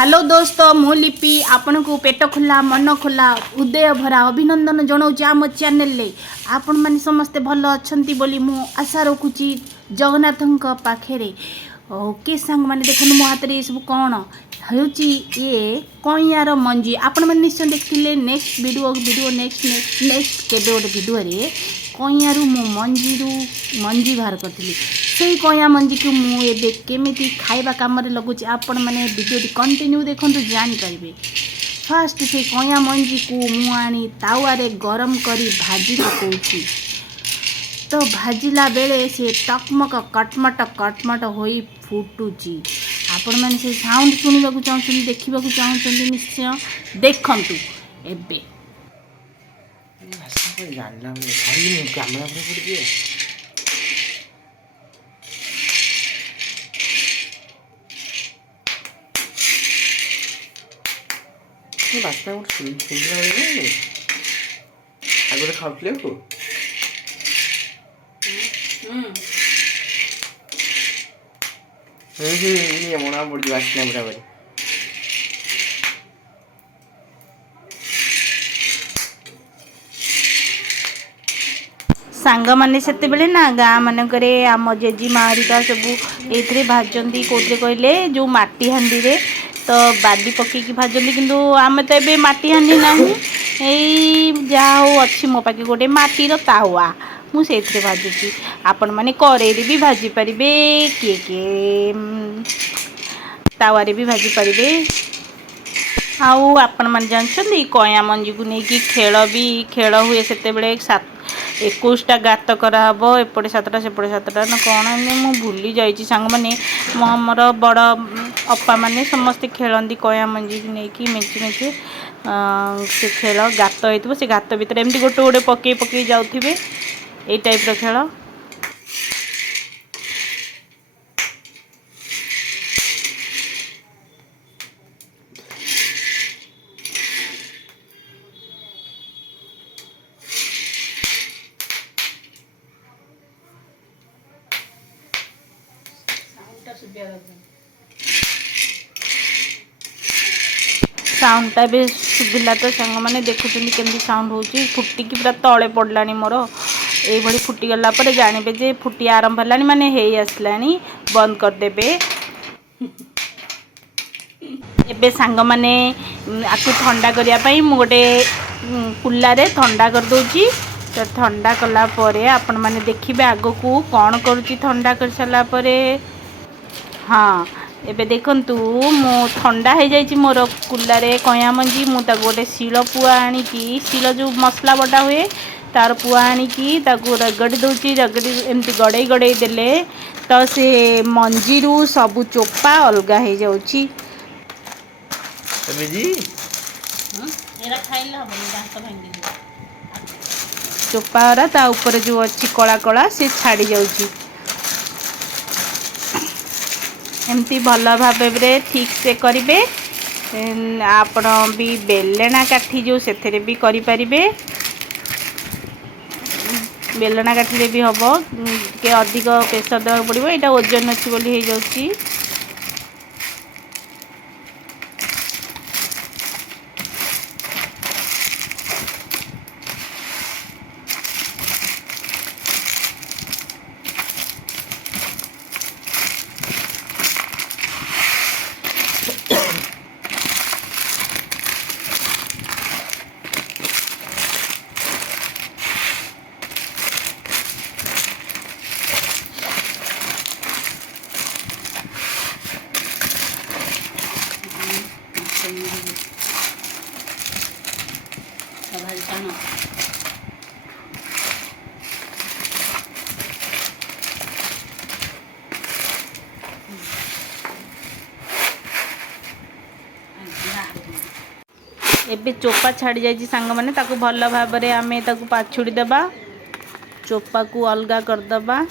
Hello दोस्तों मु लिपि आपण को पेट खोला मन खोला हृदय भरा अभिनंदन जनाऊँ आम चैनल आपण मैंने समस्ते भल अच्छा बोली मु आशा रखुची जगन्नाथ पाखे। ओके सांग मैंने देखो मो हाथ में सब कौन हूँ ये कईयार मंजी आपण मैंने निश्चय देखते नेक्स्ट वीडियो नेक्स्ट केबे गोटे वीडियो कईयारू मु मंजी बाहर करी से कईया मंजी को मुझे केमी खाଇବା कम लगुच आपण मैंने वीडियो कंटिन्यू देखु जानीपारे। फास्ट से कईया मंजी को मुझे तावारे गरम करी भाजी पकाउछि तो भाजिला बेले से टकमक कटमट हो फुटुची। आपण मैंने से साउंड शुणा चाहते देखा चाहते निश्चय देखंतु एबे बास्ता आगे खाऊले को मना पड़ी बास्ना बराबर सांग मैंने से ना गाँ मानक आम जेजीमा हरिका सब ये भाजती कौटे कहले जो माटी हांडी रे तो बादी पकईकी भाजती किंतु आम तो ये माटी हांडी ना जहा हो अच्छी मो पाखे गोटे माटीर तावा मुझे भाजुची आपण मैंने करेरी भी भाजी पारे किए किए तावारे भी भाजी पारे। आउ आपण मैंने जानते कईया मंजी को लेकिन खेल हुए से 21टा गात कराब एपटे 7टा सेपटे 7टा ना कौन मु भूली जाइए सांग मैंने मोर बड़ अपा मैंने समस्ते खेलती कईया मंजी नहीं मेचे मेचे से खेल गात हो से गात भितर एमती गोटे गोटे पकई जाऊे ये टाइप खेल। साउंडटा भी शुभिला तो सांग मैंने देखुं केमती साउंड हो फुटिकी पूरा तले पड़ला मोर ये फुटीगला जानवे जे फुटी आरंभ है माने हे आसला बंद करदेवे। एबे सांग मैंने आपको ठंडा करने गोटे कुल्लारे ठंडा कर दूची तो ठंडा कलापर आपण मैंने देखिए आग को कौन करुच्ची ठंडा कर सारा हाँ एबे देखंतु मो ठंडा हो जाइए मोर कुल्लारे कईया मंजी मुझे गोटे शिल पुआ आनिकी शिल जो मसला बटा हुए तार पुआ आनिकी रगड़ी दूची रगड़ी एमती गड़े गड़े देले तो से मंजी सबू चोपा अलग हो जाउची। चोपा ता ऊपर जो अच्छी कला कला से छाड़ी जाउची एमती भल भाव ठीक से करेंगे। आपण भी बेलना काठी जो से भी करें बेलना काठी भी हम के अधिक प्रेसर देवा पड़ो यहाँ ओजन अच्छी बोली हो जाऊँगी। एबे चोपा छाड़ी जाइए सांग मैंने भल भाव आम पाछुड़ी देबा चोपा को अलगा करदबा।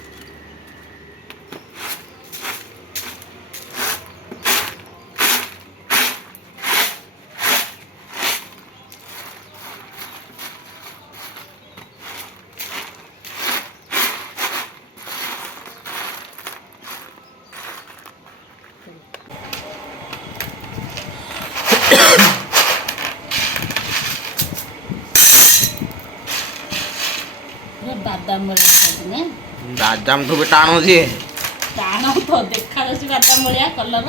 ବାଦାମ ଭଳିଆ ଖାଇଦିନେ ବାଦାମଠୁ ବି ଟାଣୁଛି। ଟାଣ ତ ଦେଖାଯାଉଛି ବାଦାମ ଭଳିଆ କଲର।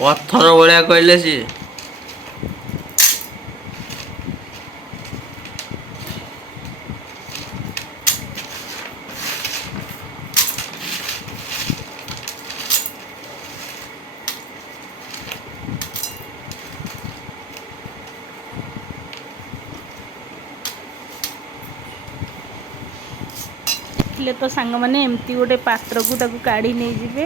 ପଥର ଭଳିଆ କହିଲେ ସିଏ। ଦେଖିଲେ ତ ସାଙ୍ଗମାନେ ଏମିତି ଗୋଟେ ପାତ୍ରକୁ ତାକୁ କାଢ଼ି ନେଇଯିବେ।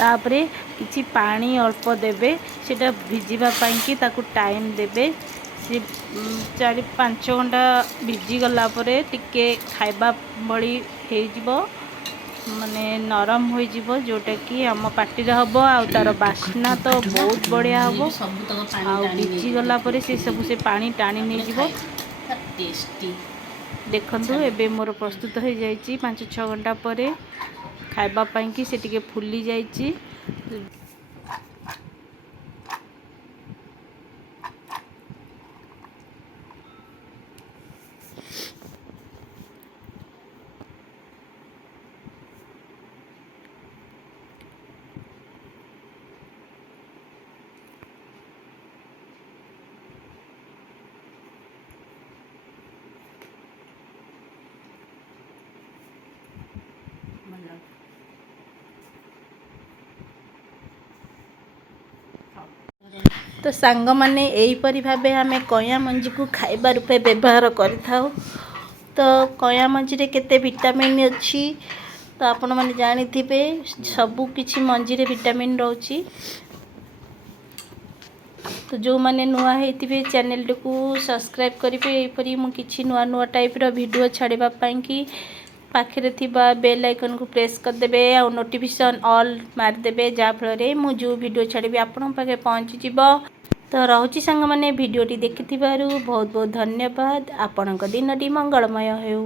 ତାପରେ କିଛି ପାଣି ଅଳ୍ପ ଦେବେ, ସେଇଟା ଭିଜିବା ପାଇଁକି ତାକୁ ଟାଇମ୍ ଦେବେ। ସେ 4-5 ଘଣ୍ଟା ଭିଜିଗଲା ପରେ ଟିକେ ଖାଇବା ଭଳି ହେଇଯିବ, ମାନେ ନରମ ହୋଇଯିବ, ଯେଉଁଟାକି ଆମ ପାଟିରେ ହେବ। ଆଉ ତା'ର ବାସ୍ନା ତ ବହୁତ ବଢ଼ିଆ ହେବ। ଆଉ ଭିଜିଗଲା ପରେ ସେ ପାଣି ଟାଣି ନେଇଯିବ। ଟେଷ୍ଟି ଦେଖନ୍ତୁ ଏବେ ମୋର ପ୍ରସ୍ତୁତ ହୋଇଯାଇଛି। 5-6 ଘଣ୍ଟା ପରେ ଖାଇବା ପାଇଁକି ସେ ଟିକେ ଫୁଲି ଯାଇଛି। ତ ସାଙ୍ଗମାନେ ଏହିପରି ଭାବେ ଆମେ କଇଁଆ ମଞ୍ଜିକୁ ଖାଇବା ରୂପେ ବ୍ୟବହାର କରିଥାଉ। ତ କଇଁଆ ମଞ୍ଜିରେ କେତେ ଭିଟାମିନ୍ ଅଛି ତ ଆପଣମାନେ ଜାଣିଥିବେ। ସବୁ କିଛି ମଞ୍ଜିରେ ଭିଟାମିନ୍ ରହୁଛି। ତ ଯେଉଁମାନେ ନୂଆ ହେଇଥିବେ ଚ୍ୟାନେଲଟିକୁ ସବସ୍କ୍ରାଇବ୍ କରିବେ। ଏହିପରି ମୁଁ କିଛି ନୂଆ ଟାଇପ୍ର ଭିଡ଼ିଓ ଛାଡ଼ିବା ପାଇଁକି ପାଖରେ ଥିବା ବେଲ୍ ଆଇକନ୍କୁ ପ୍ରେସ୍ କରିଦେବେ। ଆଉ ନୋଟିଫିକେସନ୍ ଅଲ୍ ମାରିଦେବେ, ଯାହାଫଳରେ ମୁଁ ଯେଉଁ ଭିଡ଼ିଓ ଛାଡ଼ିବି ଆପଣଙ୍କ ପାଖରେ ପହଞ୍ଚିଯିବ। ତ ରହୁଛି ସାଙ୍ଗମାନେ, ଭିଡ଼ିଓଟି ଦେଖିଥିବାରୁ ବହୁତ ବହୁତ ଧନ୍ୟବାଦ। ଆପଣଙ୍କ ଦିନଟି ମଙ୍ଗଳମୟ ହେଉ।